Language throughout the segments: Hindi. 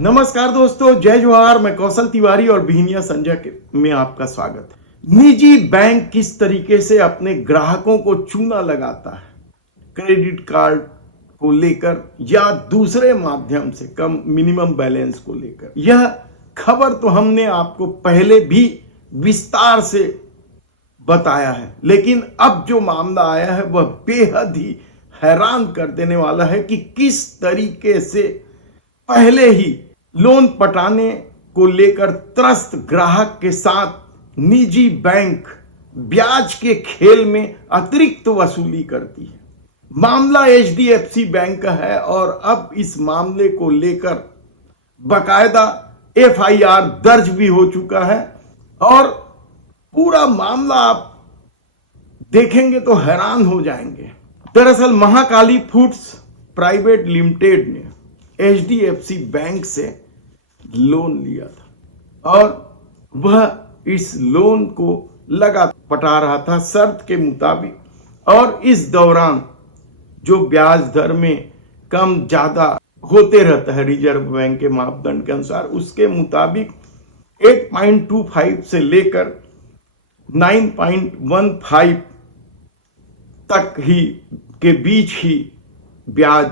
नमस्कार दोस्तों, जय जोहार। मैं कौशल तिवारी और बिहनिया संजय में आपका स्वागत है। निजी बैंक किस तरीके से अपने ग्राहकों को चूना लगाता है क्रेडिट कार्ड को लेकर या दूसरे माध्यम से कम मिनिमम बैलेंस को लेकर, यह खबर तो हमने आपको पहले भी विस्तार से बताया है, लेकिन अब जो मामला आया है वह बेहद ही हैरान कर देने वाला है कि किस तरीके से पहले ही लोन पटाने को लेकर त्रस्त ग्राहक के साथ निजी बैंक ब्याज के खेल में अतिरिक्त वसूली करती है। मामला एचडीएफसी बैंक का है और अब इस मामले को लेकर बकायदा एफआईआर दर्ज भी हो चुका है और पूरा मामला आप देखेंगे तो हैरान हो जाएंगे। दरअसल महाकाली फूड्स प्राइवेट लिमिटेड ने एचडीएफसी बैंक से लोन लिया था और वह इस लोन को पटा रहा था शर्त के मुताबिक, और इस दौरान जो ब्याज दर में कम ज्यादा होते रहता है रिजर्व बैंक के मापदंड के अनुसार, उसके मुताबिक 8.25 से लेकर 9.15 तक ही के बीच ही ब्याज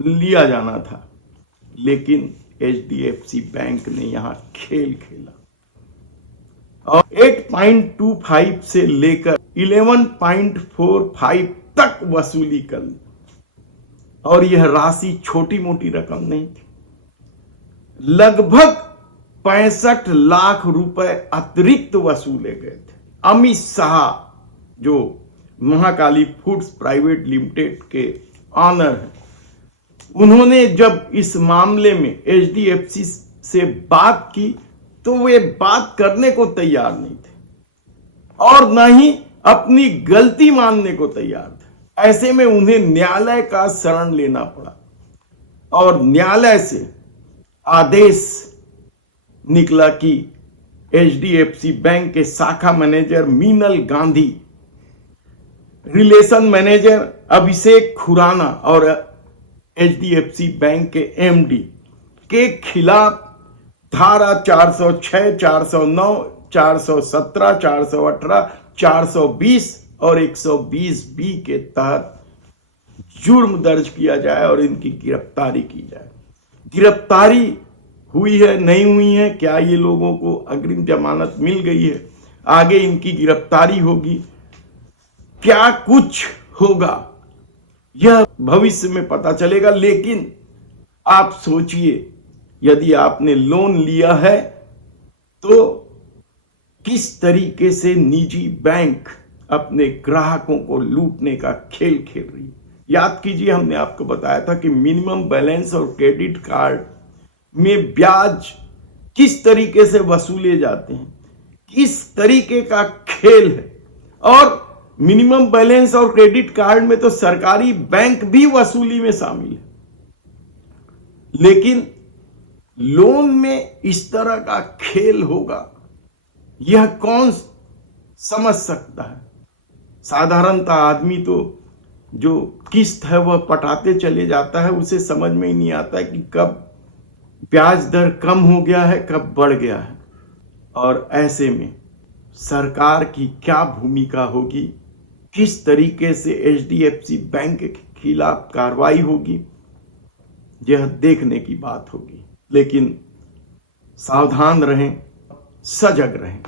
लिया जाना था। लेकिन एचडीएफसी बैंक ने यहां खेल खेला और 8.25 से लेकर 11.45 तक वसूली कर ली, और यह राशि छोटी मोटी रकम नहीं थी। लगभग 65 लाख रुपए अतिरिक्त वसूले गए थे। अमित शाह जो महाकाली फूड्स प्राइवेट लिमिटेड के ऑनर हैं, उन्होंने जब इस मामले में एचडीएफसी से बात की तो वे बात करने को तैयार नहीं थे और न ही अपनी गलती मानने को तैयार थे। ऐसे में उन्हें न्यायालय का शरण लेना पड़ा और न्यायालय से आदेश निकला कि एचडीएफसी बैंक के शाखा manager Meenal Gandhi, relation manager Abhishek Khurana और एचडीएफसी बैंक के एमडी के खिलाफ धारा 406, 409, 417, 418, 420 और 120B के तहत जुर्म दर्ज किया जाए और इनकी गिरफ्तारी की जाए। गिरफ्तारी हुई है, नहीं हुई है, क्या ये लोगों को अग्रिम जमानत मिल गई है, आगे इनकी गिरफ्तारी होगी, क्या कुछ होगा यह भविष्य में पता चलेगा। लेकिन आप सोचिए, यदि आपने लोन लिया है तो किस तरीके से निजी बैंक अपने ग्राहकों को लूटने का खेल खेल रही है। याद कीजिए, हमने आपको बताया था कि मिनिमम बैलेंस और क्रेडिट कार्ड में ब्याज किस तरीके से वसूले जाते हैं, किस तरीके का खेल है। और मिनिमम बैलेंस और क्रेडिट कार्ड में तो सरकारी बैंक भी वसूली में शामिल है, लेकिन लोन में इस तरह का खेल होगा यह कौन समझ सकता है। साधारणतः आदमी तो जो किस्त है वह पटाते चले जाता है, उसे समझ में ही नहीं आता है कि कब ब्याज दर कम हो गया है, कब बढ़ गया है। और ऐसे में सरकार की क्या भूमिका होगी, किस तरीके से एचडीएफसी बैंक के खिलाफ कार्रवाई होगी, यह देखने की बात होगी। लेकिन सावधान रहें, सजग रहें।